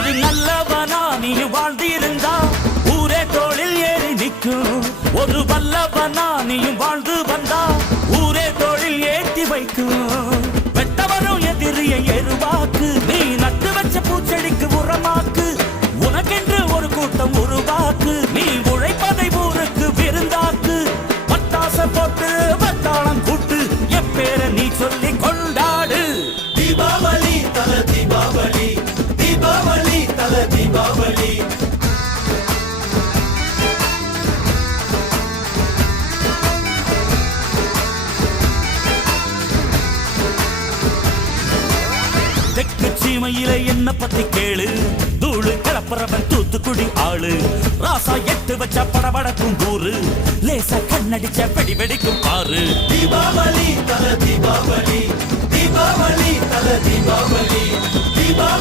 ஒரு நல்லவனா நீ வாழ்ந்திருந்தா ஊரே தோளில் ஏறி நிற்கும். ஒரு வல்லவனா நீயும் வாழ்ந்து வந்தா ஊரே தோளில் ஏற்றி வைக்கும். வெட்டவரும் எதிரியை எருவாக்கு, நீ நட்டு வச்ச பூச்செடிக்கு உரமாக்கு. உனக்கென்று ஒரு கூட்டம் உருவாக்கு, நீ உழைப்பதை ஊருக்கு விருந்தாக்கு. பட்டாச போட்டு வட்டாளம் கூட்டு, எப்பேர நீ சொல்லி கொண்டாடு. தீபாவளி தல தீபாவளி, தீபாவளி தல தீபாவளி. தெற்கு சீமையில என்ன பத்தி கேளு, தூளு கிளப்புறவன் தூத்துக்குடி ஆளு. ராசா எட்டு வச்ச படபடக்கும் ஊரு, லேசா கண்ணடிச்ச வெடி வெடிக்கும் பாரு. தீபாவளி தல தீபாவளி, தீபாவளி தல தீபாவளி, தீபாவளி.